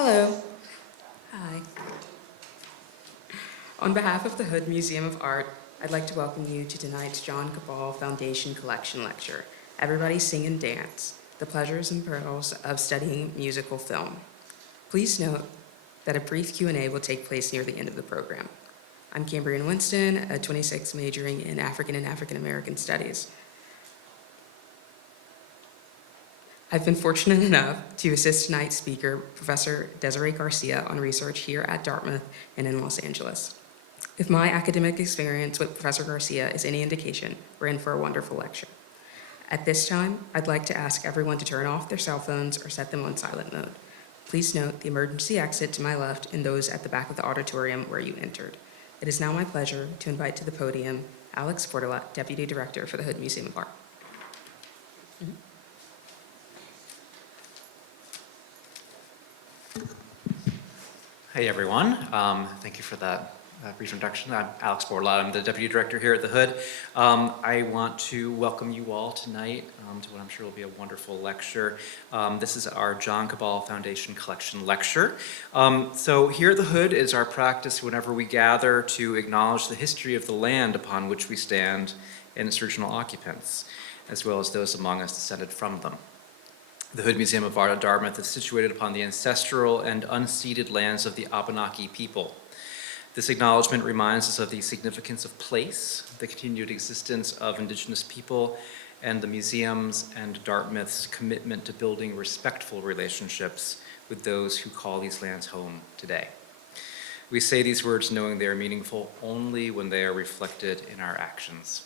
Hello. Hi. On behalf of the Hood Museum of Art, I'd like to welcome you to tonight's John Kobal Foundation Collection Lecture, Everybody Sing and Dance, The Pleasures and Perils of Studying Musical Film. Please note that a brief Q&A will take place near the end of the program. I'm Cambrian Winston, a 26 majoring in African and African American Studies. I've been fortunate enough to assist tonight's speaker, Professor Desiree Garcia, on research here at Dartmouth and in Los Angeles. If my academic experience with Professor Garcia is any indication, we're in for a wonderful lecture. At this time, I'd like to ask everyone to turn off their cell phones or set them on silent mode. Please note the emergency exit to my left and those at the back of the auditorium where you entered. It is now my pleasure to invite to the podium Alex Portela, Deputy Director for the Hood Museum of Art. Hey everyone, thank you for that brief introduction. I'm Alex Borla, I'm the Deputy Director here at the Hood. I want to welcome you all tonight to what I'm sure will be a wonderful lecture. This is our John Kobal Foundation Collection Lecture. So here at the Hood is our practice whenever we gather to acknowledge the history of the land upon which we stand and its original occupants, as well as those among us descended from them. The Hood Museum of Art at Dartmouth is situated upon the ancestral and unceded lands of the Abenaki people. This acknowledgement reminds us of the significance of place, the continued existence of Indigenous people, and the museum's and Dartmouth's commitment to building respectful relationships with those who call these lands home today. We say these words knowing they are meaningful only when they are reflected in our actions.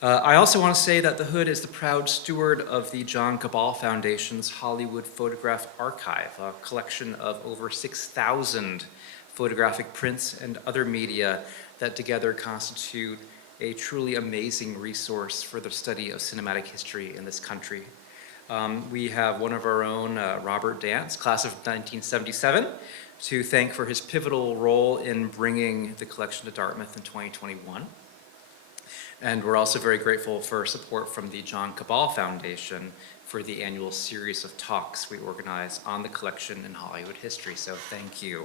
I also want to say that the Hood is the proud steward of the John Kobal Foundation's Hollywood Photograph Archive, a collection of over 6,000 photographic prints and other media that together constitute a truly amazing resource for the study of cinematic history in this country. We have one of our own, Robert Dance, class of 1977, to thank for his pivotal role in bringing the collection to Dartmouth in 2021. And we're also very grateful for support from the John Kobal Foundation for the annual series of talks we organize on the collection in Hollywood history. So thank you.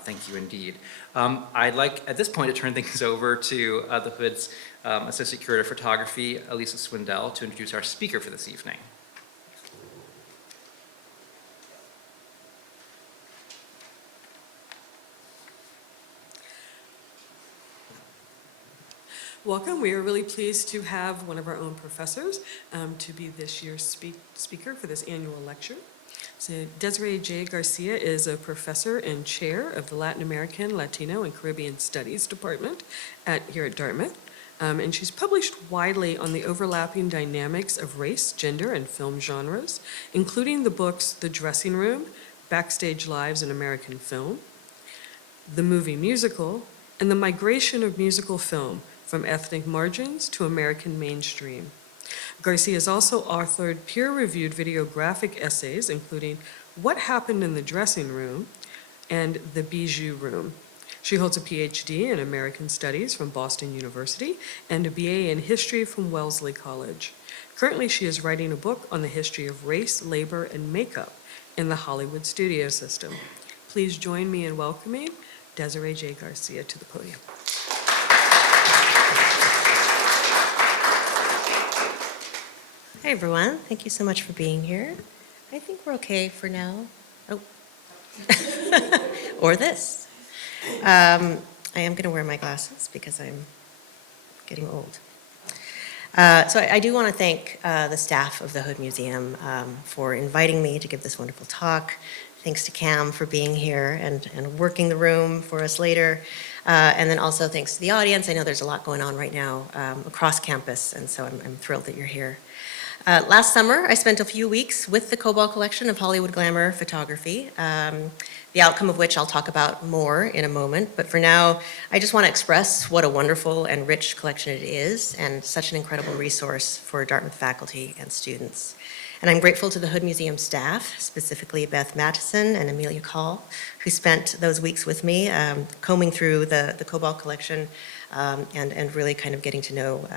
Thank you indeed. I'd like at this point to turn things over to the Hood's Associate Curator of Photography, Elisa Swindell, to introduce our speaker for this evening. Welcome. We are really pleased to have one of our own professors to be this year's speaker for this annual lecture. So Desiree J. Garcia is a professor and chair of the Latin American, Latino, and Caribbean Studies Department here at Dartmouth. And she's published widely on the overlapping dynamics of race, gender, and film genres, including the books The Dressing Room, Backstage Lives in American Film, The Movie Musical, and The Migration of Musical Film, From Ethnic Margins to American Mainstream. Garcia has also authored peer-reviewed videographic essays, including What Happened in the Dressing Room and The Bijou Room. She holds a PhD in American Studies from Boston University and a BA in History from Wellesley College. Currently, she is writing a book on the history of race, labor, and makeup in the Hollywood studio system. Please join me in welcoming Desiree J. Garcia to the podium. Hi, everyone. Thank you so much for being here. I think we're okay for now. Oh. Or this. I am going to wear my glasses because I'm getting old. So I do want to thank the staff of the Hood Museum for inviting me to give this wonderful talk. Thanks to Cam for being here and working the room for us later. And then also thanks to the audience. I know there's a lot going on right now across campus, and so I'm thrilled that you're here. Last summer, I spent a few weeks with the Kobal collection of Hollywood glamour photography, the outcome of which I'll talk about more in a moment. But for now, I just want to express what a wonderful and rich collection it is, and such an incredible resource for Dartmouth faculty and students. And I'm grateful to the Hood Museum staff, specifically Beth Mattison and Amelia Call, who spent those weeks with me combing through the Kobal collection and really kind of getting to know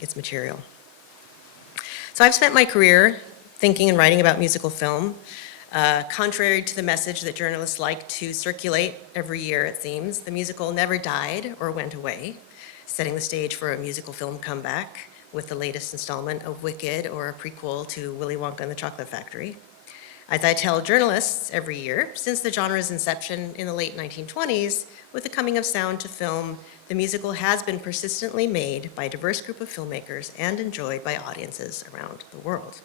its material. So I've spent my career thinking and writing about musical film, Contrary to the message that journalists like to circulate every year, it seems, the musical never died or went away, setting the stage for a musical film comeback with the latest installment of Wicked or a prequel to Willy Wonka and the Chocolate Factory. As I tell journalists every year, since the genre's inception in the late 1920s, with the coming of sound to film, the musical has been persistently made by a diverse group of filmmakers and enjoyed by audiences around the world.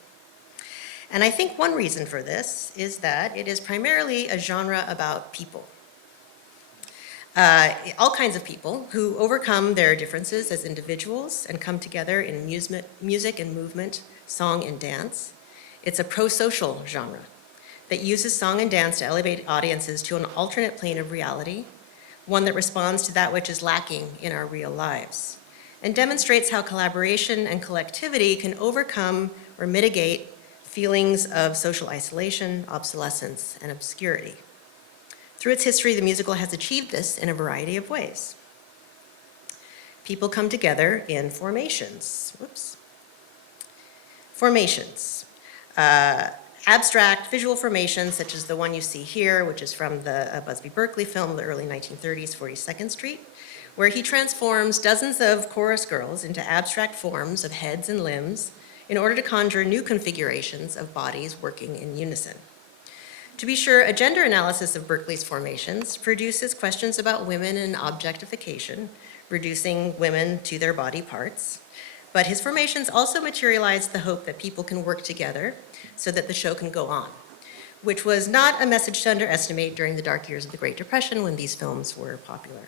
And I think one reason for this is that it is primarily a genre about people. All kinds of people who overcome their differences as individuals and come together in music and movement, song and dance. It's a pro-social genre that uses song and dance to elevate audiences to an alternate plane of reality, one that responds to that which is lacking in our real lives, and demonstrates how collaboration and collectivity can overcome or mitigate feelings of social isolation, obsolescence, and obscurity. Through its history, the musical has achieved this in a variety of ways. People come together in formations. Formations. Abstract visual formations, such as the one you see here, which is from the Busby Berkeley film, the early 1930s, 42nd Street, where he transforms dozens of chorus girls into abstract forms of heads and limbs in order to conjure new configurations of bodies working in unison. To be sure, a gender analysis of Berkeley's formations produces questions about women and objectification, reducing women to their body parts. But his formations also materialize the hope that people can work together so that the show can go on, which was not a message to underestimate during the dark years of the Great Depression when these films were popular.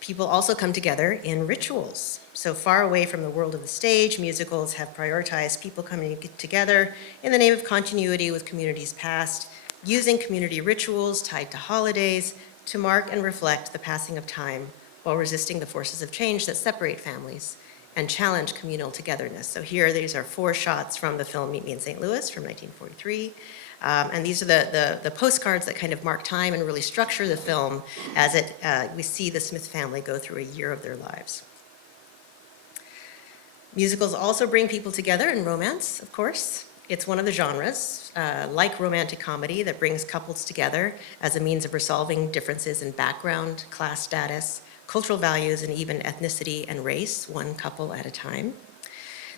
People also come together in rituals. So far away from the world of the stage, musicals have prioritized people coming together in the name of continuity with communities past, using community rituals tied to holidays to mark and reflect the passing of time while resisting the forces of change that separate families and challenge communal togetherness. So here, these are 4 shots from the film Meet Me in St. Louis from 1943. And these are the postcards that kind of mark time and really structure the film as we see the Smith family go through a year of their lives. Musicals also bring people together in romance, of course. It's one of the genres, like romantic comedy, that brings couples together as a means of resolving differences in background, class status, cultural values, and even ethnicity and race, one couple at a time.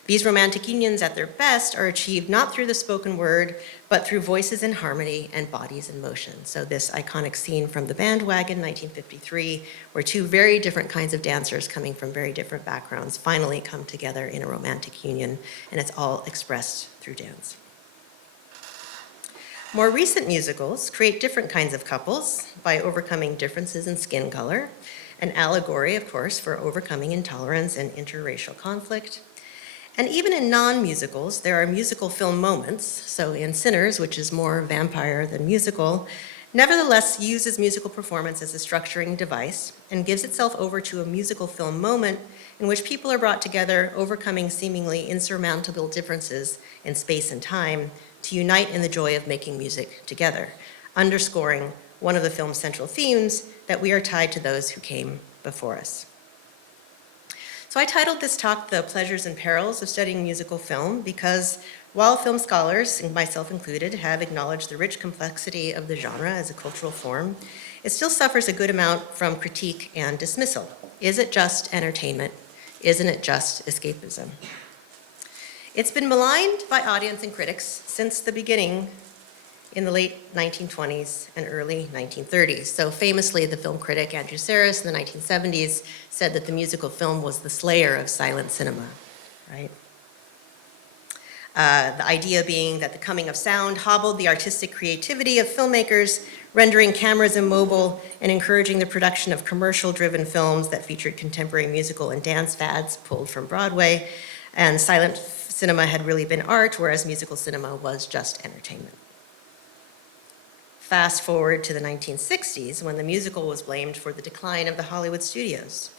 These romantic unions at their best are achieved not through the spoken word, but through voices in harmony and bodies in motion. So this iconic scene from The Bandwagon, 1953, where 2 very different kinds of dancers coming from very different backgrounds finally come together in a romantic union, and it's all expressed through dance. More recent musicals create different kinds of couples by overcoming differences in skin color, an allegory, of course, for overcoming intolerance and interracial conflict. And even in non-musicals, there are musical film moments. So in Sinners, which is more vampire than musical, nevertheless uses musical performance as a structuring device and gives itself over to a musical film moment in which people are brought together, overcoming seemingly insurmountable differences in space and time to unite in the joy of making music together, underscoring one of the film's central themes, that we are tied to those who came before us. So I titled this talk The Pleasures and Perils of Studying Musical Film because while film scholars, and myself included, have acknowledged the rich complexity of the genre as a cultural form, it still suffers a good amount from critique and dismissal. Is it just entertainment? Isn't it just escapism? It's been maligned by audience and critics since the beginning in the late 1920s and early 1930s. So famously, the film critic Andrew Sarris in the 1970s said that the musical film was the slayer of silent cinema, right? The idea being that the coming of sound hobbled the artistic creativity of filmmakers, rendering cameras immobile and encouraging the production of commercial-driven films that featured contemporary musical and dance fads pulled from Broadway. And silent cinema had really been art, whereas musical cinema was just entertainment. Fast forward to the 1960s, when the musical was blamed for the decline of the Hollywood studios.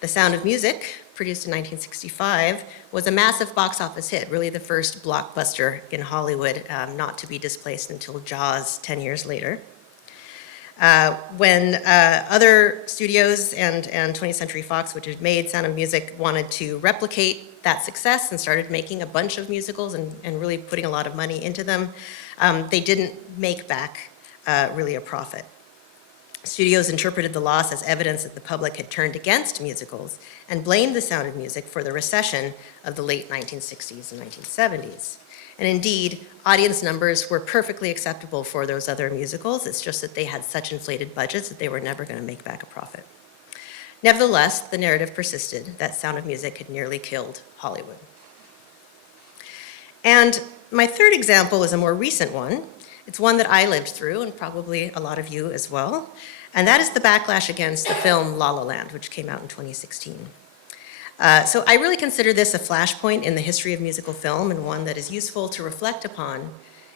The Sound of Music, produced in 1965, was a massive box office hit, really the first blockbuster in Hollywood, not to be displaced until Jaws 10 years later. When other studios and 20th Century Fox, which had made Sound of Music, wanted to replicate that success and started making a bunch of musicals and really putting a lot of money into them, they didn't make back really a profit. Studios interpreted the loss as evidence that the public had turned against musicals and blamed the Sound of Music for the recession of the late 1960s and 1970s. And indeed, audience numbers were perfectly acceptable for those other musicals. It's just that they had such inflated budgets that they were never going to make back a profit. Nevertheless, the narrative persisted that Sound of Music had nearly killed Hollywood. And my third example is a more recent one. It's one that I lived through, and probably a lot of you as well. And that is the backlash against the film La La Land, which came out in 2016. So I really consider this a flashpoint in the history of musical film, and one that is useful to reflect upon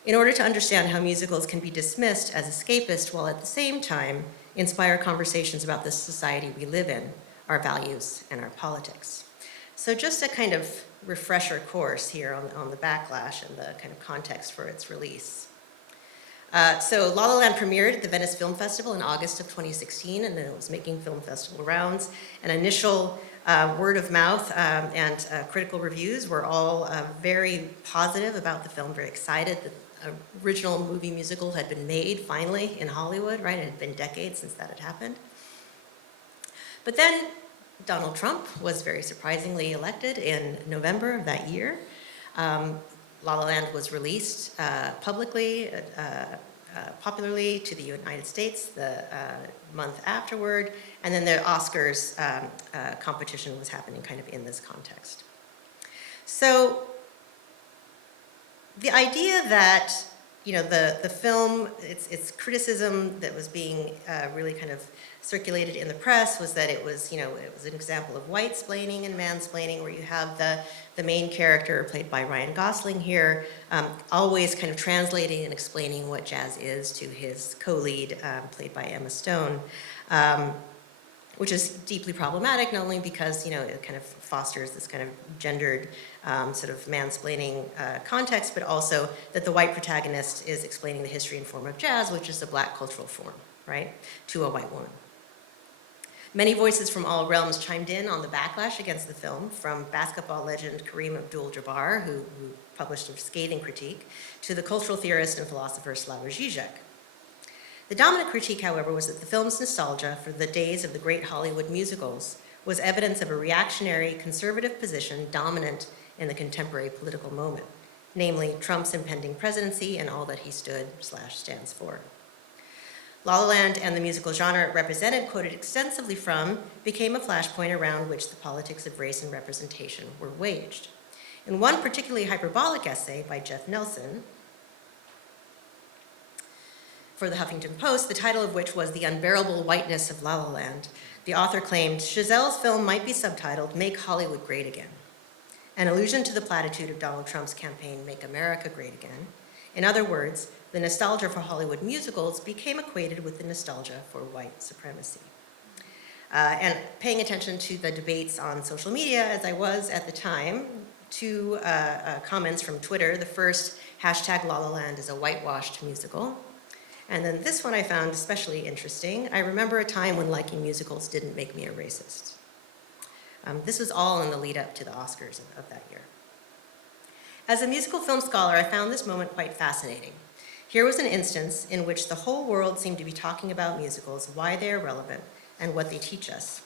in order to understand how musicals can be dismissed as escapist while at the same time inspire conversations about the society we live in, our values, and our politics. So just a kind of refresher course here on the backlash and the kind of context for its release. So La La Land premiered at the Venice Film Festival in August of 2016, and then it was making film festival rounds. An initial word of mouth and critical reviews were all very positive about the film, very excited that an original movie musical had been made finally in Hollywood, right? It had been decades since that had happened. But then Donald Trump was very surprisingly elected in November of that year. La La Land was released publicly, popularly to the United States the month afterward, and then the Oscars competition was happening kind of in this context. So the idea that, you know, the film, its criticism that was being really kind of circulated in the press was that it was, you know, it was an example of white-splaining and mansplaining, where you have the main character, played by Ryan Gosling here, always kind of translating and explaining what jazz is to his co-lead, played by Emma Stone, which is deeply problematic, not only because, you know, it kind of fosters this kind of gendered sort of mansplaining context, but also that the white protagonist is explaining the history and form of jazz, which is a black cultural form, right, to a white woman. Many voices from all realms chimed in on the backlash against the film, from basketball legend Kareem Abdul-Jabbar, who published a scathing critique, to the cultural theorist and philosopher Slavoj Žižek. The dominant critique, however, was that the film's nostalgia for the days of the great Hollywood musicals was evidence of a reactionary, conservative position dominant in the contemporary political moment, namely Trump's impending presidency and all that he stood/stands for. La La Land and the musical genre it represented, quoted extensively from, became a flashpoint around which the politics of race and representation were waged. In one particularly hyperbolic essay by Jeff Nelson for the Huffington Post, the title of which was The Unbearable Whiteness of La La Land, the author claimed, Chazelle's film might be subtitled Make Hollywood Great Again, an allusion to the platitude of Donald Trump's campaign, Make America Great Again. In other words, the nostalgia for Hollywood musicals became equated with the nostalgia for white supremacy. And paying attention to the debates on social media, as I was at the time, two comments from Twitter. The first, hashtag La La Land is a whitewashed musical. And then this one I found especially interesting. I remember a time when liking musicals didn't make me a racist. This was all in the lead up to the Oscars of that year. As a musical film scholar, I found this moment quite fascinating. Here was an instance in which the whole world seemed to be talking about musicals, why they are relevant, and what they teach us.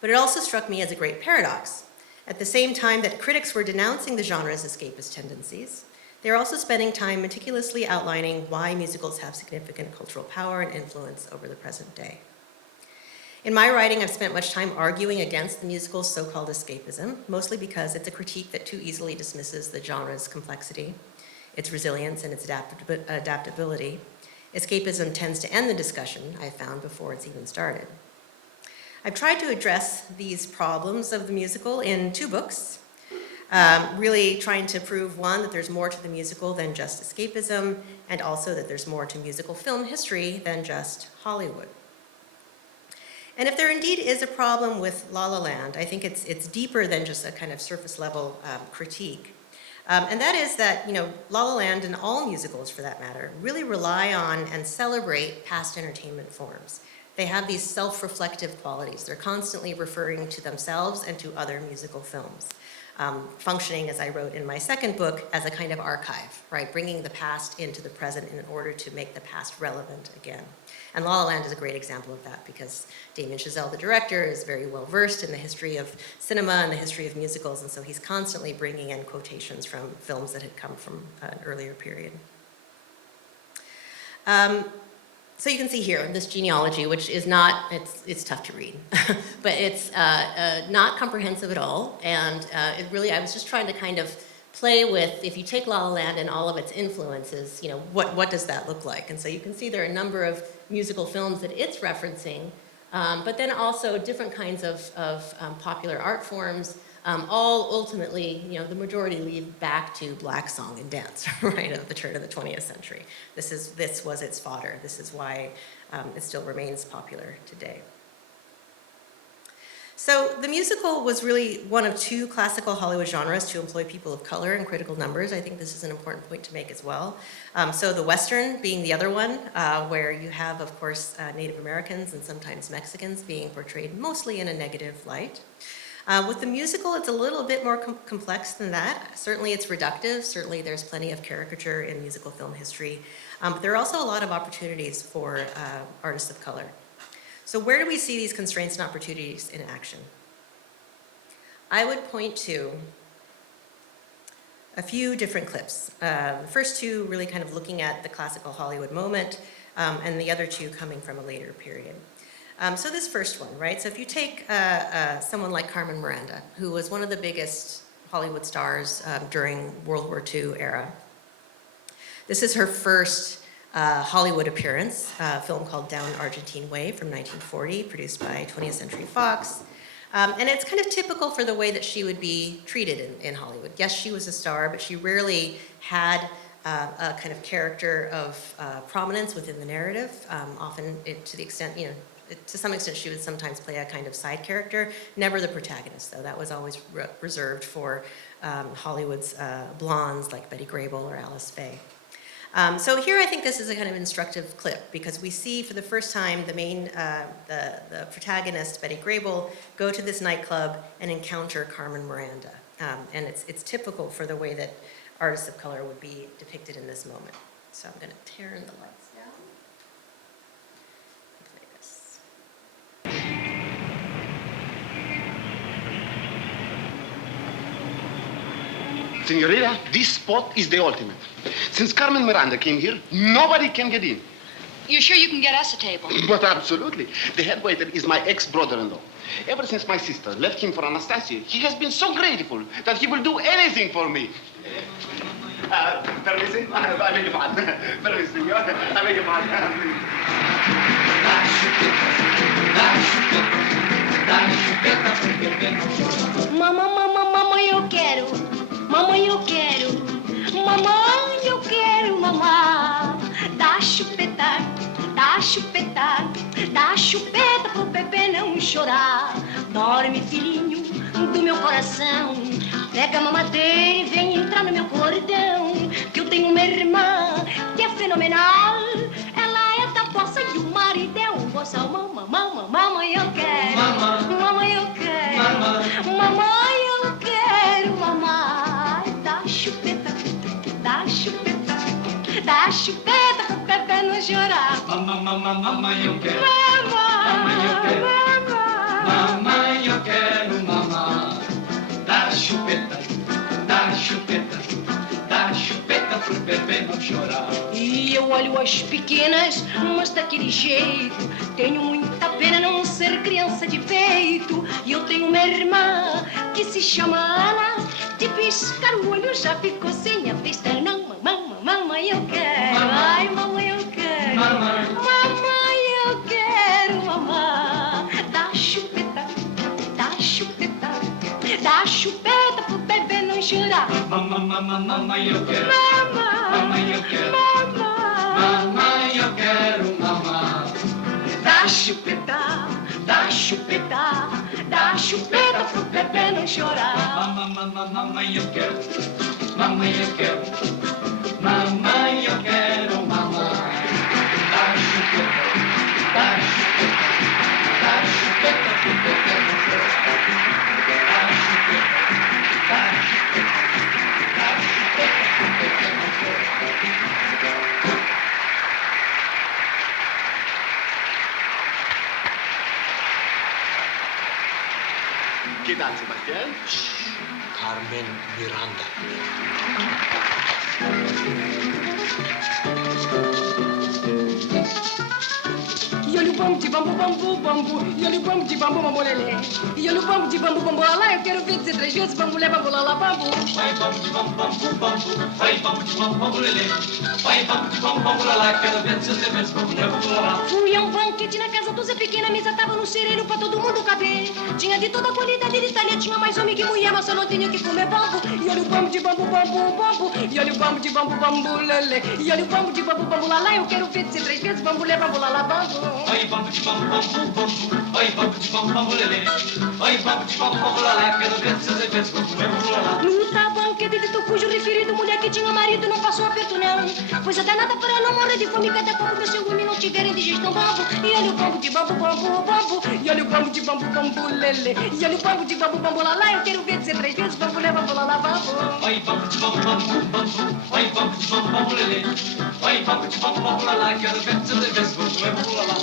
But it also struck me as a great paradox. At the same time that critics were denouncing the genre's escapist tendencies, they were also spending time meticulously outlining why musicals have significant cultural power and influence over the present day. In my writing, I've spent much time arguing against the musical's so-called escapism, mostly because it's a critique that too easily dismisses the genre's complexity, its resilience, and its adaptability. Escapism tends to end the discussion, I found, before it's even started. I've tried to address these problems of the musical in two books, really trying to prove, one, that there's more to the musical than just escapism, and also that there's more to musical film history than just Hollywood. And if there indeed is a problem with La La Land, I think it's deeper than just a kind of surface level critique. And that is that, La La Land and all musicals for that matter really rely on and celebrate past entertainment forms. They have these self-reflective qualities. They're constantly referring to themselves and to other musical films, functioning, as I wrote in my second book, as a kind of archive, right? Bringing the past into the present in order to make the past relevant again. And La La Land is a great example of that because Damien Chazelle, the director, is very well versed in the history of cinema and the history of musicals, and so he's constantly bringing in quotations from films that had come from an earlier period. So you can see here this genealogy, which is not, it's tough to read, but it's not comprehensive at all, and I was just trying to kind of play with, if you take La La Land and all of its influences, what does that look like? And so you can see there are a number of musical films that it's referencing, but then also different kinds of popular art forms, all ultimately, the majority lead back to Black song and dance, right, of the turn of the 20th century. This was its fodder. This is why it still remains popular today. So the musical was really one of two classical Hollywood genres to employ people of color in critical numbers. I think this is an important point to make as well. So the Western being the other one, where you have, of course, Native Americans and sometimes Mexicans being portrayed mostly in a negative light. With the musical, it's a little bit more complex than that. Certainly it's reductive. Certainly there's plenty of caricature in musical film history. But there are also a lot of opportunities for artists of color. So where do we see these constraints and opportunities in action? I would point to a few different clips. The first two really kind of looking at the classical Hollywood moment, and the other two coming from a later period. So this first one, right? So if you take someone like Carmen Miranda, who was one of the biggest Hollywood stars during World War II era. This is her first Hollywood appearance, a film called Down Argentine Way from 1940, produced by 20th Century Fox. And it's kind of typical for the way that she would be treated in Hollywood. Yes, she was a star, but she rarely had a kind of character of prominence within the narrative. Often, to the extent, to some extent, she would sometimes play a kind of side character, never the protagonist, though. That was always reserved for Hollywood's blondes like Betty Grable or Alice Faye. So here I think this is a kind of instructive clip because we see for the first time the protagonist, Betty Grable, go to this nightclub and encounter Carmen Miranda. And it's typical for the way that artists of color would be depicted in this moment. So I'm going to turn the lights down. Like this. Senorita, this spot is the ultimate. Since Carmen Miranda came here, nobody can get in. You're sure you can get us a table? But absolutely. The head waiter is my ex-brother-in-law. Ever since my sister left him for Anastasia, he has been so grateful that he will do anything for me. Permisi? I beg your pardon. Permisi, senor. I beg your pardon. Mamãe, eu quero. Mamãe, eu quero. Mamãe, eu quero mamar. Dá chupeta, dá chupeta, dá chupeta pro bebê não chorar. Dorme, filhinho do meu coração. Pega a mamadeira e vem entrar no meu cordão. Que eu tenho uma irmã que é fenomenal. Ela é da bossa e o marido é um boçal. Mamãe, eu quero. Mamãe, eu quero. Mamãe, eu quero mamar. Dá chupeta, dá chupeta, dá chupeta pro bebê não chorar. Mamãe, eu quero. Mamãe, eu quero. Mamãe, eu quero mamar. Dá chupeta, dá chupeta, dá chupeta pro bebê não chorar. E eu olho as pequenas, mas daquele jeito. Tenho muita pena não ser criança de peito. E eu tenho uma irmã que se chama Ana. De piscar o olho já ficou sem a vista. Não, mamãe, eu quero. Ai, mamãe, eu quero. Mamãe, eu quero mamar. Dá chupeta, dá chupeta, dá chupeta pro bebê não chorar. Mamãe, eu quero. Mamãe, eu quero. Mamãe, eu quero mamar. Dá chupeta, dá chupeta, dá chupeta pro bebê não chorar. Mamãe, eu quero. mamãe eu quero, mamãe eu quero mamar. Dá chupeta, dá chupeta, dá chupeta pro pequeno Zé. Dá chupeta, dá chupeta, dá chupeta pro pequeno Zé. ¿Qué tal, Sebastián? Carmen Miranda. Iolho bambu de bambu, bambu, bambu. Iolho bambu de bambu, bambu, lelê. Iolho bambu de bambu, bambu, lá. Eu quero ver dizer 3 vezes bambu, lé, bambu, lá, lá, bambu. Vai bambu de bambu, bambu, bambu. Vai bambu de bambu, bambu, lelê. Vai bambu de bambu, bambu, lá. Quero ver seus deveres, bambu, lé, bambu, lá. Fui a um banquete na casa do Zé Pequena, a mesa tava no cereiro pra todo mundo caber. Tinha de toda a qualidade de Itália, tinha mais homem que mulher, mas só não tinha que comer bambu. E olha o bambu de bambu, bambu, bambu. E olha o bambu de bambu, bambu, lelê. E olha o bambu de bambu, bambu, lá, lá. Eu quero ver dizer 3 vezes bambu, lé, bambu, lá, lá, bambu. Vai bambu de bambu, bambu, bambu. Vai bambu de bambu, bambu, lelê. Vai bambu de bambu, bambu, lá. Quero ver seus deveres, bambu, lé, bambu, lá. No tabanquete de cujo referido, mulher que tinha marido não passou aperto não. Coisa danada para não morrer de fome, cada como que seu homem não tiver indigestão bambu. E olha o bambu de bambu, bambu, bambu. E olha o bambu de bambu, bambu, lelê. E olha o bambu de bambu, bambu, lá, lá. Eu quero ver dizer 3 vezes bambu, lé, bambu, lá, lá, bambu. Vai bambu de bambu, bambu, bambu. Vai bambu de bambu, bambu, lelê. Vai bambu de bambu, bambu, lá. Quero ver seus deveres, bambu, lé, bambu, lá.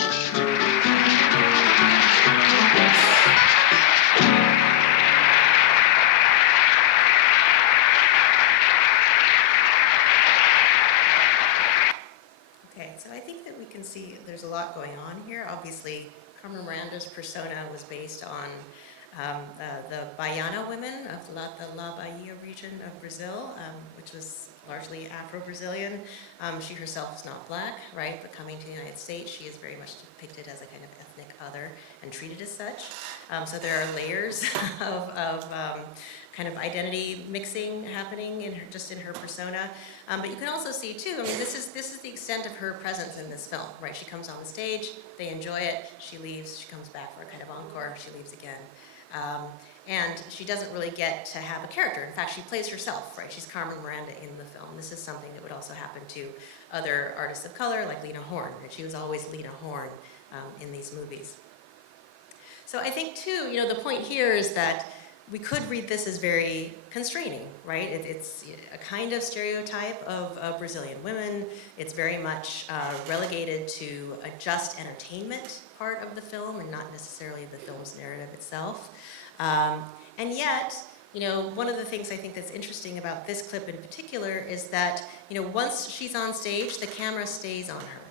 Okay, so I think that we can see there's a lot going on here. Obviously, Carmen Miranda's persona was based on the Baiana women of the La Bahia region of Brazil, which was largely Afro-Brazilian. She herself is not black, right? But coming to the United States, she is very much depicted as a kind of ethnic other and treated as such. So there are layers of kind of identity mixing happening in her, just in her persona. But you can also see too, I mean, this is the extent of her presence in this film, right? She comes on the stage, they enjoy it, she leaves, she comes back for a kind of encore, she leaves again. And she doesn't really get to have a character. In fact, she plays herself, right? She's Carmen Miranda in the film. This is something that would also happen to other artists of color, like Lena Horne, right? She was always Lena Horne in these movies. So I think too, you know, the point here is that we could read this as very constraining, right? It's a kind of stereotype of Brazilian women. It's very much relegated to a just entertainment part of the film and not necessarily the film's narrative itself. And yet, you know, one of the things I think that's interesting about this clip in particular is that, you know, once she's on stage, the camera stays on her,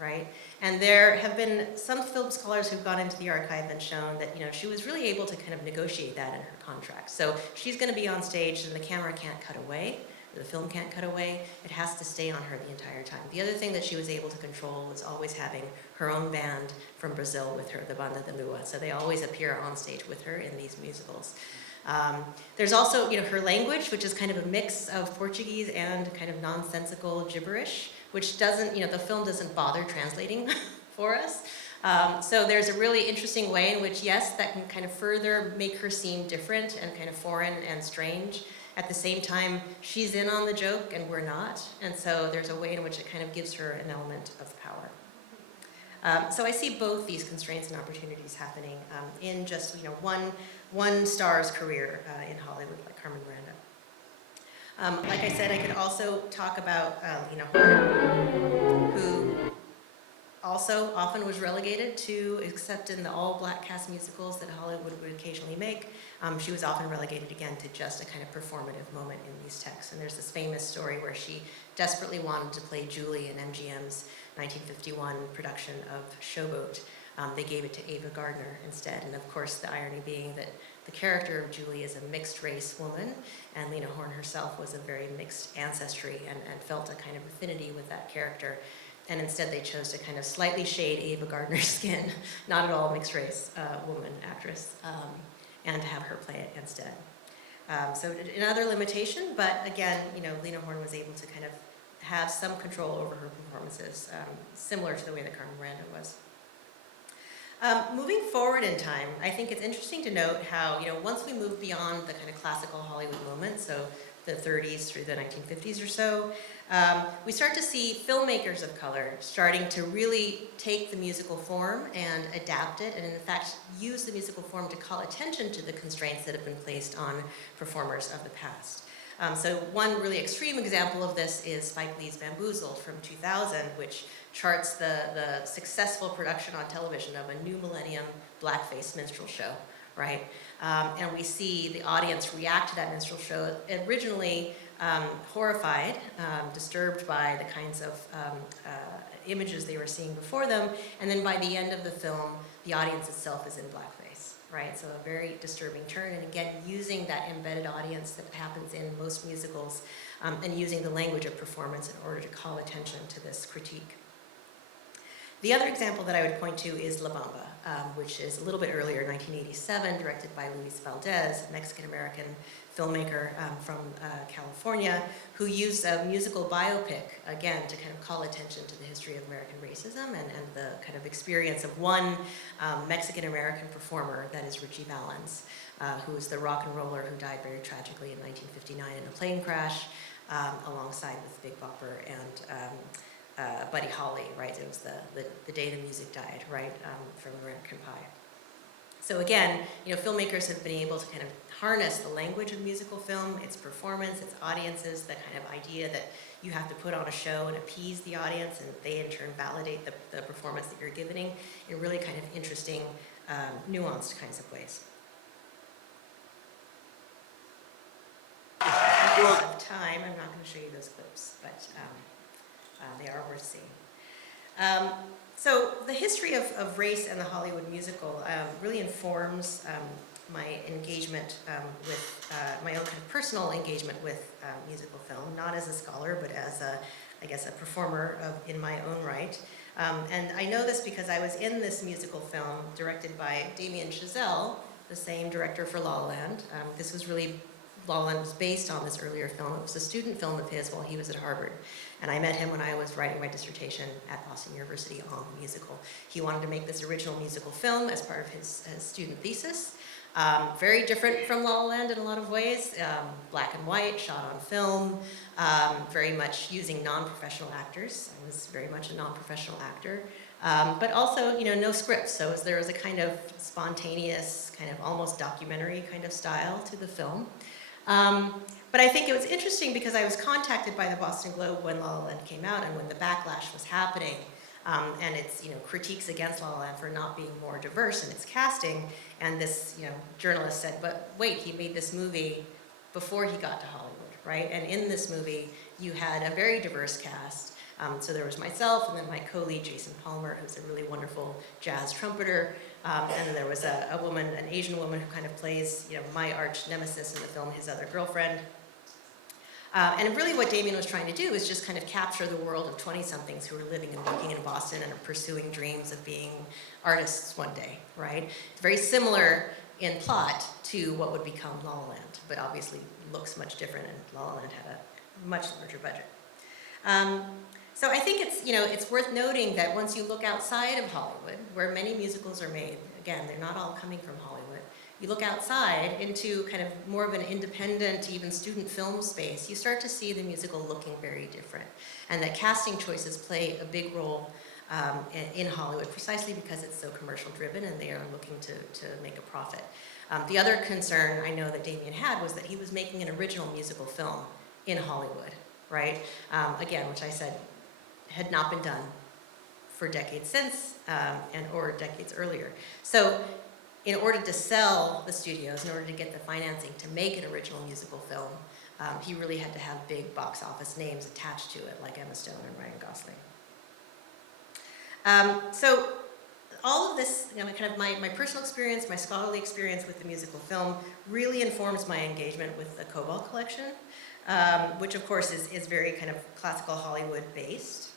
right? And there have been some film scholars who've gone into the archive and shown that, you know, she was really able to kind of negotiate that in her contract. So she's going to be on stage and the camera can't cut away, the film can't cut away, it has to stay on her the entire time. The other thing that she was able to control was always having her own band from Brazil with her, the Banda de Lua. So they always appear on stage with her in these musicals. There's also, you know, her language, which is kind of a mix of Portuguese and kind of nonsensical gibberish, which doesn't, you know, the film doesn't bother translating for us. So there's a really interesting way in which, yes, that can kind of further make her seem different and kind of foreign and strange. At the same time, she's in on the joke and we're not. And so there's a way in which it kind of gives her an element of power. So I see both these constraints and opportunities happening in just, you know, one star's career in Hollywood, like Carmen Miranda. Like I said, I could also talk about Lena Horne, who also often was relegated to, except in the all-black cast musicals that Hollywood would occasionally make, she was often relegated again to just a kind of performative moment in these texts. And there's this famous story where she desperately wanted to play Julie in MGM's 1951 production of Showboat. They gave it to Ava Gardner instead, and of course the irony being that the character of Julie is a mixed-race woman, and Lena Horne herself was a very mixed ancestry and felt a kind of affinity with that character. And instead they chose to kind of slightly shade Ava Gardner's skin, not at all mixed-race woman actress, and to have her play it instead. So another limitation, but again, you know, Lena Horne was able to kind of have some control over her performances, similar to the way that Carmen Miranda was. Moving forward in time, I think it's interesting to note how, you know, once we move beyond the kind of classical Hollywood moment, so the 30s through the 1950s or so, we start to see filmmakers of color starting to really take the musical form and adapt it, and in fact use the musical form to call attention to the constraints that have been placed on performers of the past. So one really extreme example of this is Spike Lee's Bamboozled from 2000, which charts the successful production on television of a new millennium blackface minstrel show, right? And we see the audience react to that minstrel show, originally horrified, disturbed by the kinds of images they were seeing before them, and then by the end of the film, the audience itself is in blackface, right? So a very disturbing turn, and again, using that embedded audience that happens in most musicals, and using the language of performance in order to call attention to this critique. The other example that I would point to is La Bamba, which is a little bit earlier, 1987, directed by Luis Valdez, a Mexican-American filmmaker from California, who used a musical biopic, again, to kind of call attention to the history of American racism and the kind of experience of one Mexican-American performer, that is Richie Valens, who was the rock and roller who died very tragically in 1959 in a plane crash, alongside with Big Bopper and Buddy Holly, right? It was the day the music died, right, from American Pie. So again, you know, filmmakers have been able to kind of harness the language of musical film, its performance, its audiences, the kind of idea that you have to put on a show and appease the audience, and they in turn validate the performance that you're giving in really kind of interesting, nuanced kinds of ways. Because of time, I'm not going to show you those clips, but they are worth seeing. So the history of race and the Hollywood musical really informs my engagement with, my own kind of personal engagement with musical film, not as a scholar, but as I guess, a performer in my own right. And I know this because I was in this musical film directed by Damien Chazelle, the same director for La La Land. This was really, La La Land was based on this earlier film. It was a student film of his while he was at Harvard. And I met him when I was writing my dissertation at Boston University on the musical. He wanted to make this original musical film as part of his student thesis. Very different from La La Land in a lot of ways. Black and white, shot on film, very much using non-professional actors. I was very much a non-professional actor. But also, you know, no script. So there was a kind of spontaneous, kind of almost documentary kind of style to the film. But I think it was interesting because I was contacted by the Boston Globe when La La Land came out and when the backlash was happening, and its, you know, critiques against La La Land for not being more diverse in its casting. And this, you know, journalist said, but wait, he made this movie before he got to Hollywood, right? And in this movie, you had a very diverse cast. So there was myself, and then my co-lead, Jason Palmer, who's a really wonderful jazz trumpeter. And then there was a woman, an Asian woman, who kind of plays, you know, my arch nemesis in the film, his other girlfriend. And really what Damien was trying to do is just kind of capture the world of 20-somethings who are living and working in Boston and are pursuing dreams of being artists one day, right? It's very similar in plot to what would become La La Land, but obviously looks much different, and La La Land had a much larger budget. So I think it's, you know, it's worth noting that once you look outside of Hollywood, where many musicals are made, again, they're not all coming from Hollywood, you look outside into kind of more of an independent, even student film space, you start to see the musical looking very different. And that casting choices play a big role in Hollywood, precisely because it's so commercial driven and they are looking to make a profit. The other concern I know that Damien had was that he was making an original musical film in Hollywood, right? Again, which I said had not been done for decades since, or decades earlier. So in order to sell the studios, in order to get the financing to make an original musical film, he really had to have big box office names attached to it, like Emma Stone and Ryan Gosling. So all of this, you know, kind of my personal experience, my scholarly experience with the musical film really informs my engagement with the Kobal collection, which of course is very kind of classical Hollywood based.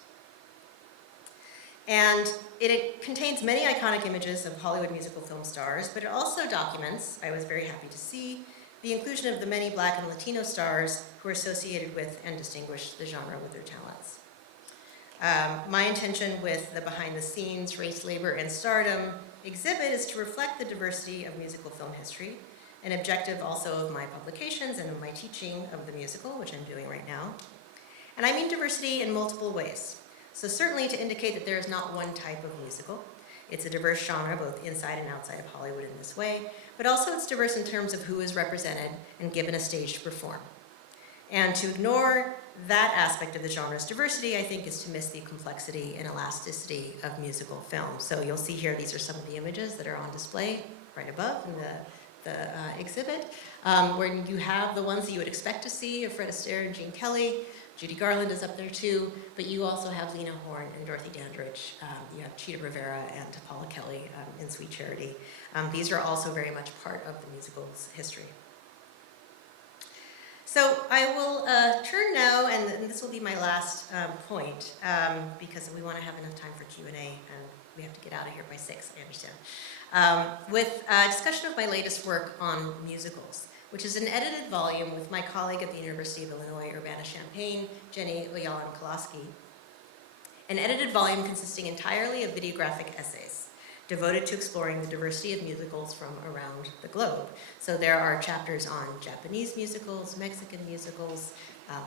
And it contains many iconic images of Hollywood musical film stars, but it also documents, I was very happy to see, the inclusion of the many Black and Latino stars who are associated with and distinguish the genre with their talents. My intention with the Behind the Scenes, Race, Labor, and Stardom exhibit is to reflect the diversity of musical film history an objective also of my publications and of my teaching of the musical, which I'm doing right now. And I mean diversity in multiple ways. So certainly to indicate that there is not one type of musical. It's a diverse genre, both inside and outside of Hollywood in this way, but also it's diverse in terms of who is represented and given a stage to perform. And to ignore that aspect of the genre's diversity, I think, is to miss the complexity and elasticity of musical film. So you'll see here, these are some of the images that are on display right above in the exhibit, where you have the ones that you would expect to see of Fred Astaire and Gene Kelly. Judy Garland is up there too, but you also have Lena Horne and Dorothy Dandridge. You have Cheetah Rivera and Paula Kelly in Sweet Charity. These are also very much part of the musical's history. So I will turn now, and this will be my last point, because we want to have enough time for Q&A, and we have to get out of here by 6, I understand, with a discussion of my latest work on musicals, which is an edited volume with my colleague at the University of Illinois Urbana-Champaign, Jenny Oyalan-Kolaski, an edited volume consisting entirely of videographic essays devoted to exploring the diversity of musicals from around the globe. So there are chapters on Japanese musicals, Mexican musicals,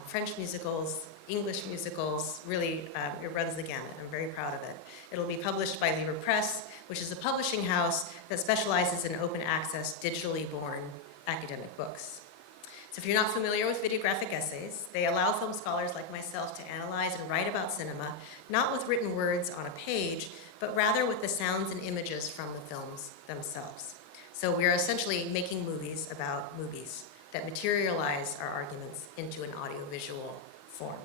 French musicals, English musicals, really it runs the gamut. I'm very proud of it. It'll be published by Libra Press, which is a publishing house that specializes in open access, digitally born academic books. So if you're not familiar with videographic essays, they allow film scholars like myself to analyze and write about cinema, not with written words on a page, but rather with the sounds and images from the films themselves. So we're essentially making movies about movies that materialize our arguments into an audiovisual form.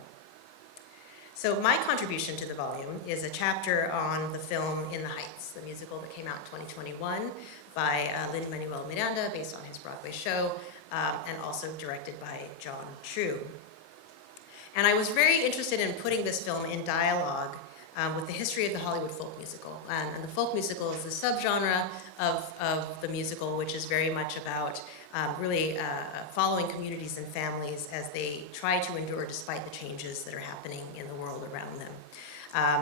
So my contribution to the volume is a chapter on the film In the Heights, the musical that came out in 2021 by Lin-Manuel Miranda, based on his Broadway show, and also directed by John True. And I was very interested in putting this film in dialogue with the history of the Hollywood folk musical. And the folk musical is the subgenre of the musical, which is very much about really following communities and families as they try to endure despite the changes that are happening in the world around them.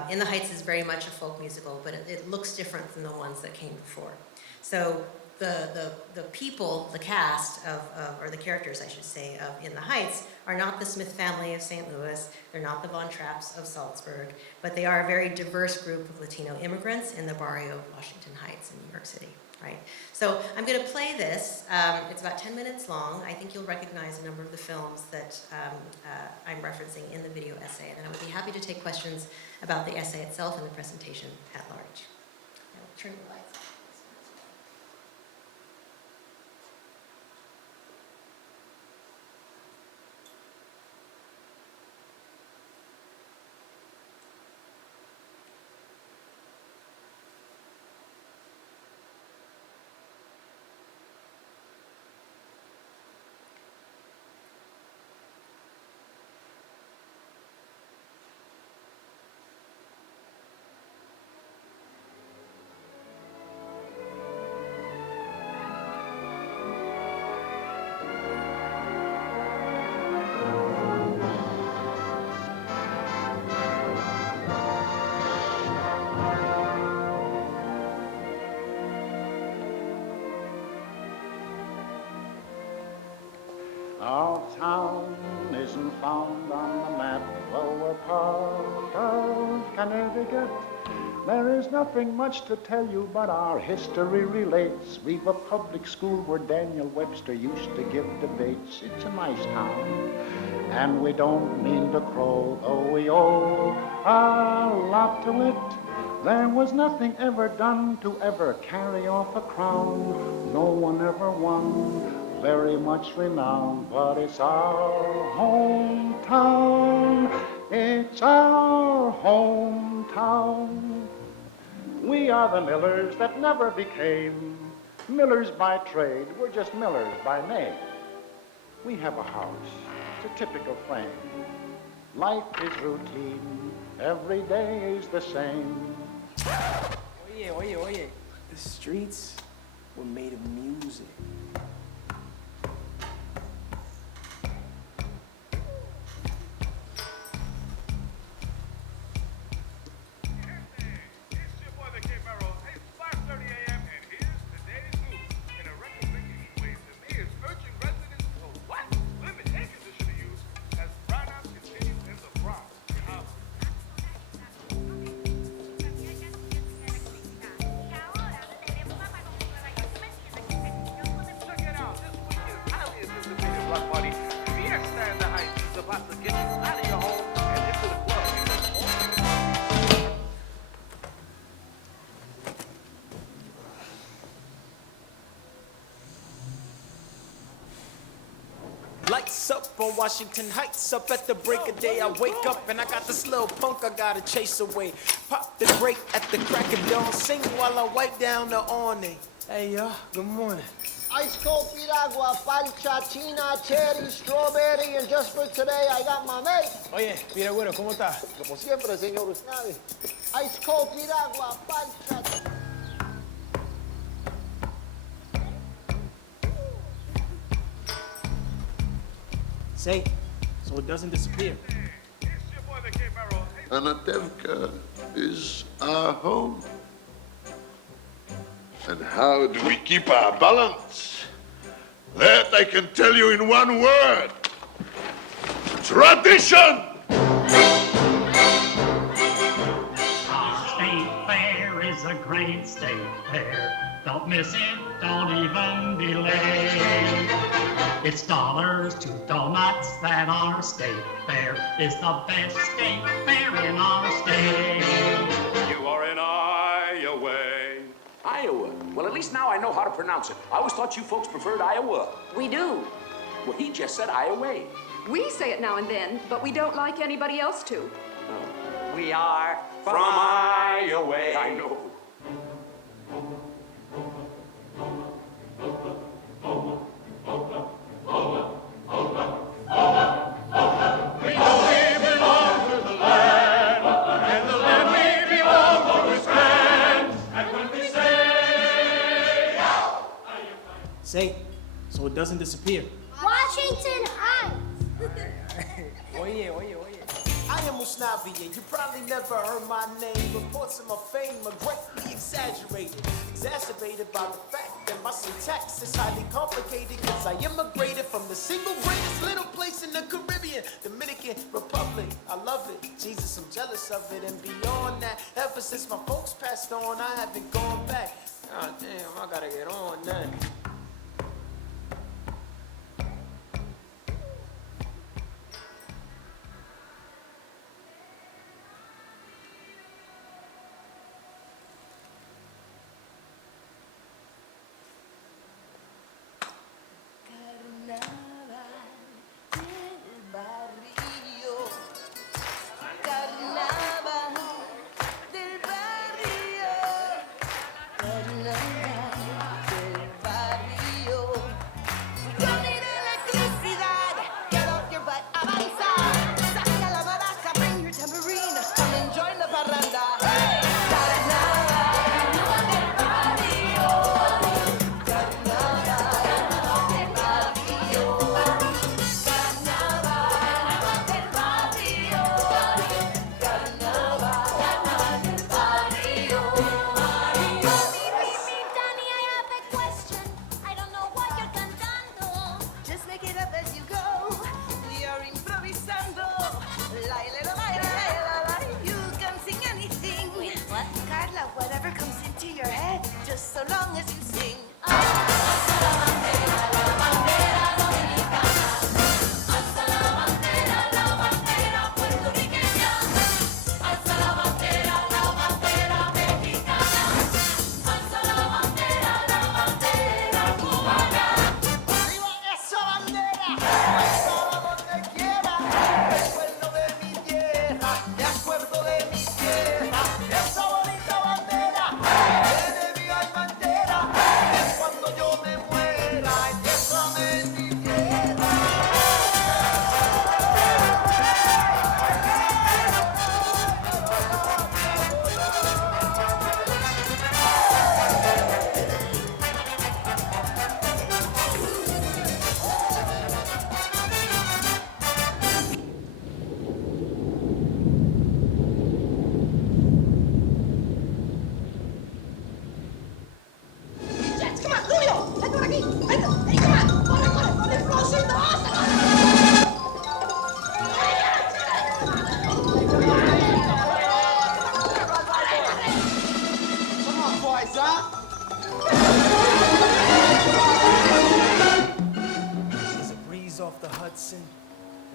In the Heights is very much a folk musical, but it looks different than the ones that came before. So the people, the cast or the characters, I should say, of In the Heights are not the Smith family of St. Louis, they're not the Von Trapps of Salzburg, but they are a very diverse group of Latino immigrants in the barrio of Washington Heights in New York City, right? So I'm gonna play this. It's about 10 minutes long. I think you'll recognize a number of the films that I'm referencing in the video essay, and I would be happy to take questions about the essay itself and the presentation at large. I'll turn the lights off. Our town isn't found on the map, though we're part of Connecticut. There is nothing much to tell you, but our history relates. We've a public school where Daniel Webster used to give debates. It's a nice town, and we don't mean to crow, though we owe a lot to it. There was nothing ever done to ever carry off a crown. No one ever won very much renown, but it's our hometown. It's our hometown. We are the millers that never became millers by trade. We're just millers by name. We have a house. It's a typical frame. Life is routine. Every day is the same. Oye, oye, oye. The streets were made of music. It's your boy, the Perils. It's 5:30 a.m. and here's today's news in a record-breaking way to make lights up on Washington Heights. Up at the break of day, I wake up and I got this little punk I gotta chase away. Pop the brake at the crack of dawn, sing while I wipe down the awning. Hey, y'all, good morning. Ice cold piragua, palcha, china, cherry, strawberry, and just for today, I got my mate. Oye, piragüero, ¿cómo estás? Como siempre, señor Usnavi. Ice cold piragua, palcha. Say, so it doesn't disappear. Anatevka is our home. And how do we keep our balance? That I can tell you in one word. Tradition! Our state fair is a great state fair. Don't miss it, don't even delay. It's dollars to donuts that our state fair is the best state fair in our state. You are in Iowa. Iowa? Well, at least now I know how to pronounce it. I always thought you folks preferred Iowa. We do. Well, he just said Iowa. We say it now and then, but we don't like anybody else to. We are from Iowa. I know. Say, so it doesn't disappear. Washington Heights. Oye, oye, oye. I am Usnavi, and you probably never heard my name. Reports of my fame are greatly exaggerated, exacerbated by the fact that my syntax is highly complicated, because I immigrated from the single greatest little place in the Caribbean, Dominican Republic. I love it. Jesus, I'm jealous of it. And beyond that, ever since my folks passed on, I haven't gone back. God damn, I gotta get on that.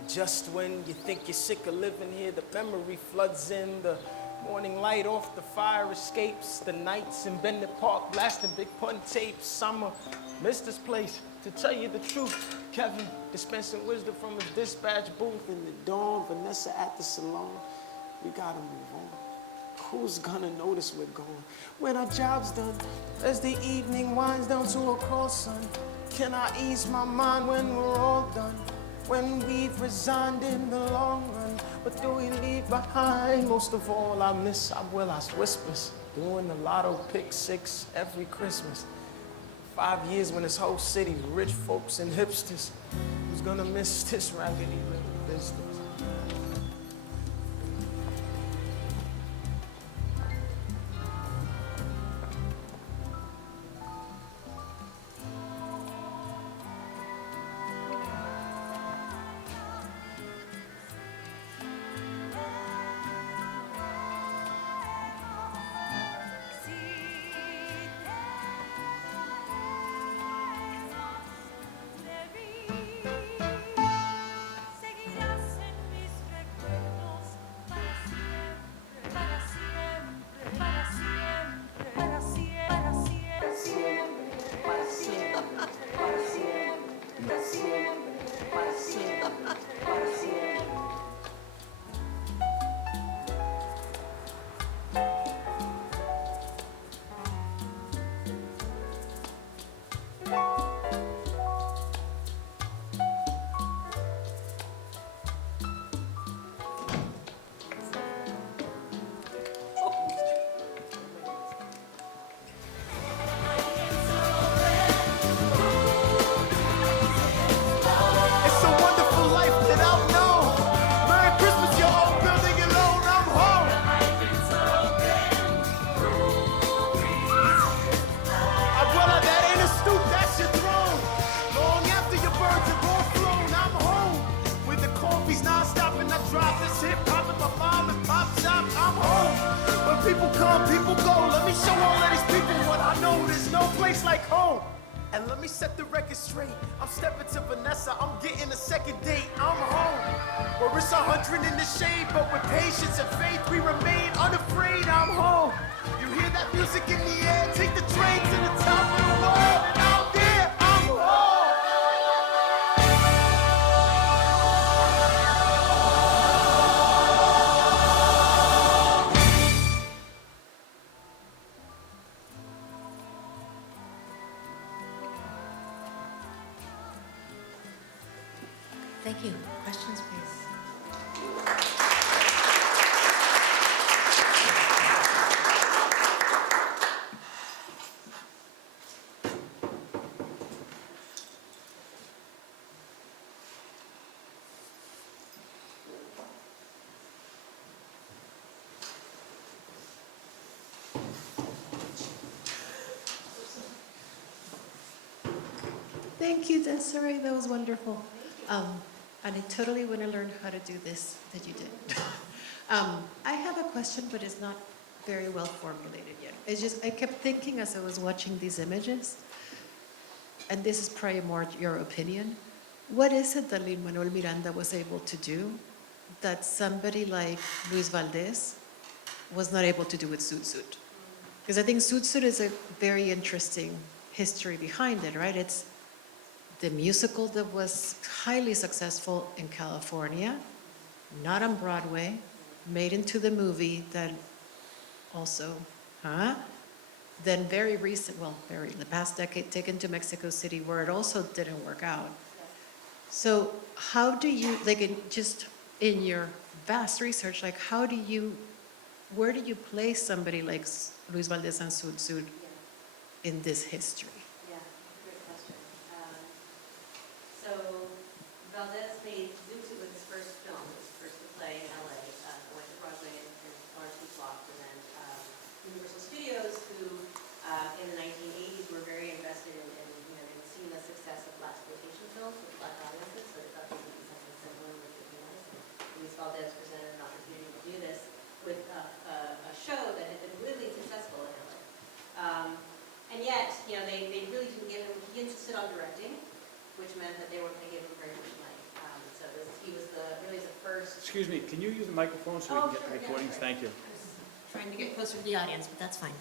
Just when you think you're sick of living here, the memory floods in, the Morning light off the fire escapes. The nights in Bennett Park blasting big pun tapes. Summer, miss this place. To tell you the truth, Kevin dispensing wisdom from his dispatch booth. In the dawn, Vanessa at the salon. We gotta move on. Who's gonna notice we're gone? When our job's done, as the evening winds down to a call, son. Can I ease my mind when we're all done? When we've resigned in the long run, what do we leave behind? Most of all, I miss our Will-I's whispers, doing the lotto pick 6 every Christmas. 5 years when this whole city's rich folks and hipsters. Who's gonna miss this raggedy little business? People come, people go. Let me show all of these people what I know. There's no place like home. And let me set the record straight. I'm stepping to Vanessa. I'm getting a second date. I'm home. Where it's 100 in the shade, but with patience and faith, we remain unafraid. I'm home. You hear that music in the air? Take the train to the top of the world, and out there, I'm home. Thank you. Questions, please? Thank you, Desiree. That was wonderful. And I totally want to learn how to do this that you did. I have a question, but it's not very well formulated yet. It's just, I kept thinking as I was watching these images, and this is probably more your opinion, what is it that Lin-Manuel Miranda was able to do that somebody like Luis Valdez was not able to do with Zoot Suit? Because I think Zoot Suit is a very interesting history behind it, right? It's the musical that was highly successful in California, not on Broadway, made into the movie that also, then very recent, well, very in the past decade, taken to Mexico City, where it also didn't work out. So how do you, like just in your vast research, like where do you place somebody like Luis Valdez and Zoot Suit in this history? So Valdez made Zoot Suit was his first film, his first play in LA. Went to Broadway and largely flopped. And then Universal Studios, who in the 1980s were very invested in they'd seen the success of blaxploitation films with black audiences, so they thought they could do something similar with the humans. And Luis Valdez presented an opportunity to do this with a show that had been really successful in LA. And yet, they really didn't give him, he insisted on directing, which meant that they weren't going to give him very much money. So he was really the first. Excuse me, can you use the microphone so we can get the recordings? Thank you. trying to get closer to the audience, but that's fine.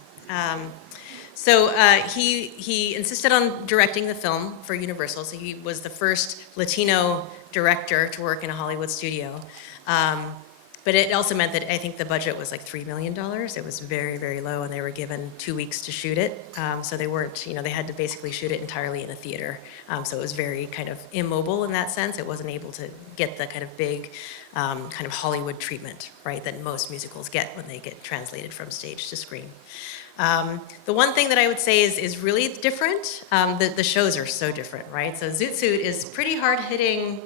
He insisted on directing the film for Universal, so he was the first Latino director to work in a Hollywood studio. But it also meant that I think the budget was like $3 million. It was very, very low, and they were given 2 weeks to shoot it. So they weren't, they had to basically shoot it entirely in a theater. So it was very kind of immobile in that sense. It wasn't able to get the kind of big kind of Hollywood treatment, right, that most musicals get when they get translated from stage to screen. The one thing that I would say is really different. The shows are so different, right? So Zoot Suit is pretty hard-hitting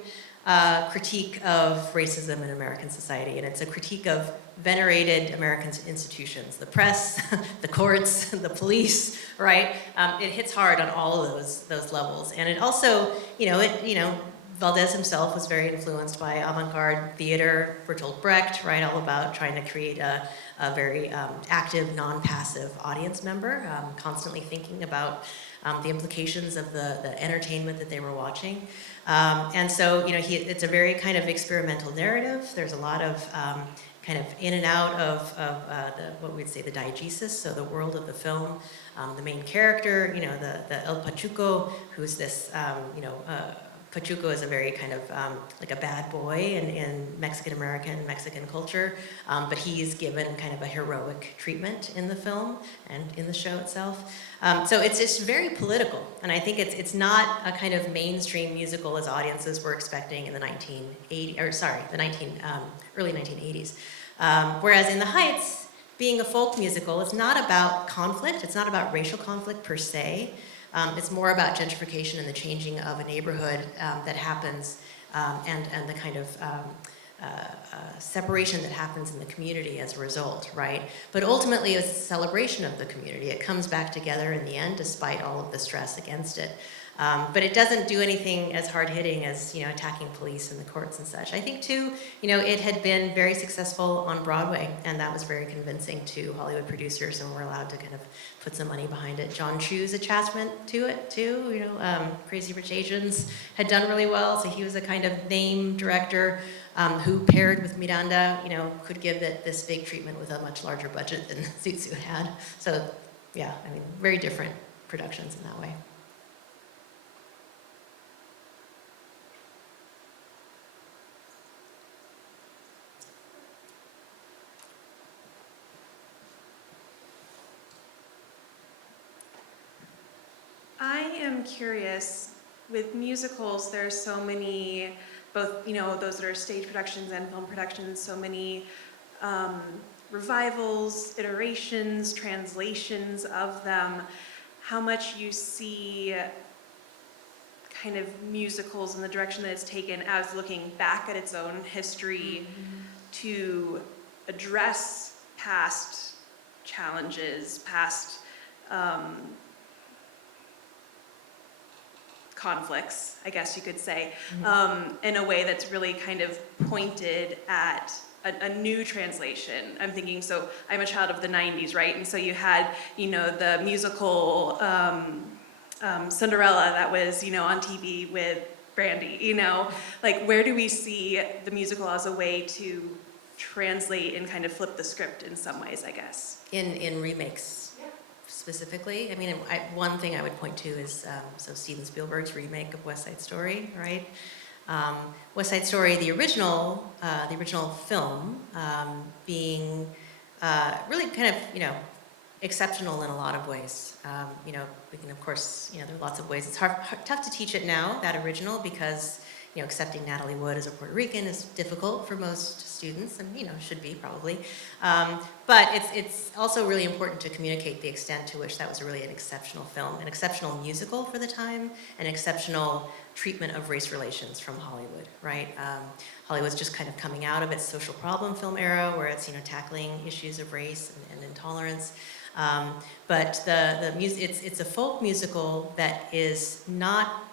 critique of racism in American society, and it's a critique of venerated American institutions, the press, the courts, the police, right? It hits hard on all of those levels, and it also, Valdez himself was very influenced by avant-garde theater, Bertolt Brecht, right? All about trying to create a very active, non-passive audience member, constantly thinking about the implications of the entertainment that they were watching. And so, it's a very kind of experimental narrative. There's a lot of kind of in and out of what we'd say the diegesis, so the world of the film. The main character, the El Pachuco, who's this, Pachuco is a very kind of like a bad boy in Mexican culture, but he's given kind of a heroic treatment in the film and in the show itself. So it's just very political, and I think it's not a kind of mainstream musical as audiences were expecting in the early 1980s. Whereas in the Heights, being a folk musical, it's not about conflict, it's not about racial conflict per se. It's more about gentrification and the changing of a neighborhood that happens, and the kind of separation that happens in the community as a result, right? But ultimately, it's a celebration of the community. It comes back together in the end, despite all of the stress against it. But it doesn't do anything as hard-hitting as, attacking police and the courts and such. I think, too, it had been very successful on Broadway, and that was very convincing to Hollywood producers, and were allowed to kind of put some money behind it. John Chu's attachment to it, too, Crazy Rich Asians had done really well, so he was a kind of name director who, paired with Miranda, could give it this big treatment with a much larger budget than Zoot Suit had. So, yeah, very different productions in that way. I am curious, with musicals, there's so many, both, those that are stage productions and film productions, so many revivals, iterations, translations of them. How much you see kind of musicals and the direction that it's taken as looking back at its own history to address past challenges, past conflicts, I guess you could say, in a way that's really kind of pointed at a new translation. I'm thinking, so I'm a child of the 90s, right? And so you had, the musical Cinderella that was, on TV with Brandy, like where do we see the musical as a way to translate and kind of flip the script in some ways, I guess? In remakes. Specifically, one thing I would point to is Steven Spielberg's remake of West Side Story, right? West Side Story, the original film, being really kind of exceptional in a lot of ways. We can, of course, there are lots of ways. It's tough to teach it now, that original, because accepting Natalie Wood as a Puerto Rican is difficult for most students, and should be probably. But it's also really important to communicate the extent to which that was really an exceptional film, an exceptional musical for the time, an exceptional treatment of race relations from Hollywood, right? Hollywood's just kind of coming out of its social problem film era, where it's tackling issues of race and intolerance. But it's a folk musical that is not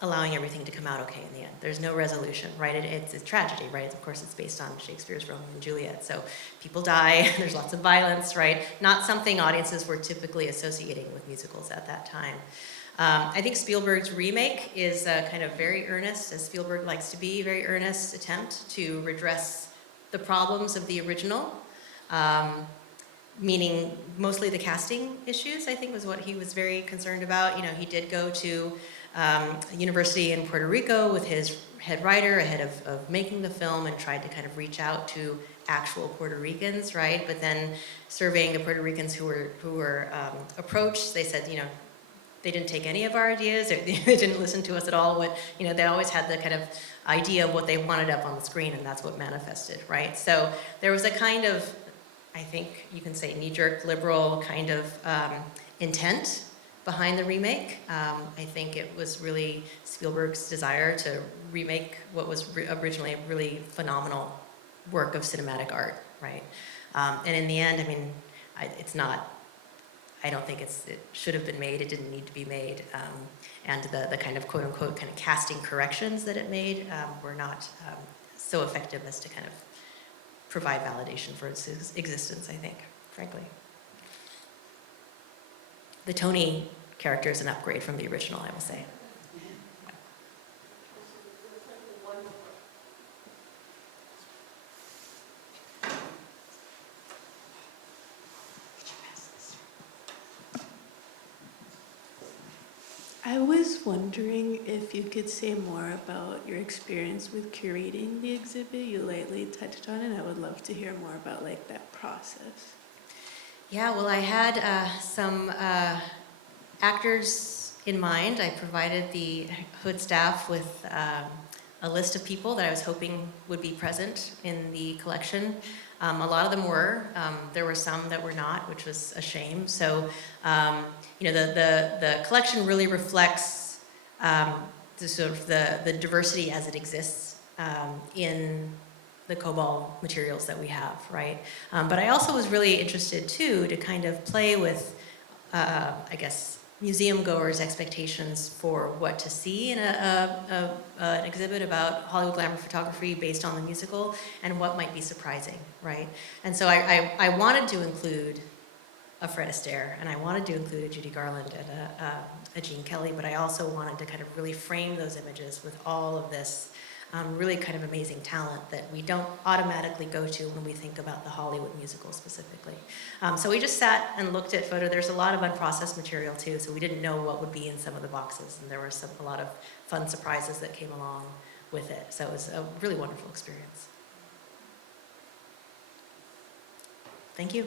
allowing everything to come out okay in the end. There's no resolution, right? It's a tragedy, right? Of course, it's based on Shakespeare's Romeo and Juliet, so people die, there's lots of violence, right? Not something audiences were typically associating with musicals at that time. I think Spielberg's remake is a kind of very earnest, as Spielberg likes to be, very earnest attempt to redress the problems of the original. meaning mostly the casting issues, I think was what he was very concerned about. You know, he did go to a university in Puerto Rico with his head writer ahead of making the film and tried to kind of reach out to actual Puerto Ricans, right? But then surveying the Puerto Ricans who were approached, they said, you know, they didn't take any of our ideas, or they didn't listen to us at all. What, you know, they always had the kind of idea of what they wanted up on the screen, and that's what manifested, right? So there was a kind of, I think you can say, knee-jerk liberal kind of intent behind the remake. I think it was really Spielberg's desire to remake what was originally a really phenomenal work of cinematic art, right? And in the end, I mean, I don't think it should have been made. It didn't need to be made. And the kind of quote-unquote kind of casting corrections that it made were not so effective as to kind of provide validation for its existence, I think, frankly. The Tony character is an upgrade from the original, I will say. I was wondering if you could say more about your experience with curating the exhibit. You lightly touched on it. I would love to hear more about like that process. Yeah, well, I had some actors in mind. I provided the Hood staff with a list of people that I was hoping would be present in the collection. A lot of them were. There were some that were not, which was a shame. So, you know, the collection really reflects the sort of the diversity as it exists in the Kobal materials that we have, right? But I also was really interested too to kind of play with, I guess, museum goers' expectations for what to see in an exhibit about Hollywood glamour photography based on the musical, and what might be surprising, right? And so I wanted to include a Fred Astaire, and I wanted to include a Judy Garland and a Gene Kelly, but I also wanted to kind of really frame those images with all of this really kind of amazing talent that we don't automatically go to when we think about the Hollywood musical specifically. So we just sat and looked at photo. There's a lot of unprocessed material too, so we didn't know what would be in some of the boxes, and there were a lot of fun surprises that came along with it. So it was a really wonderful experience. Thank you.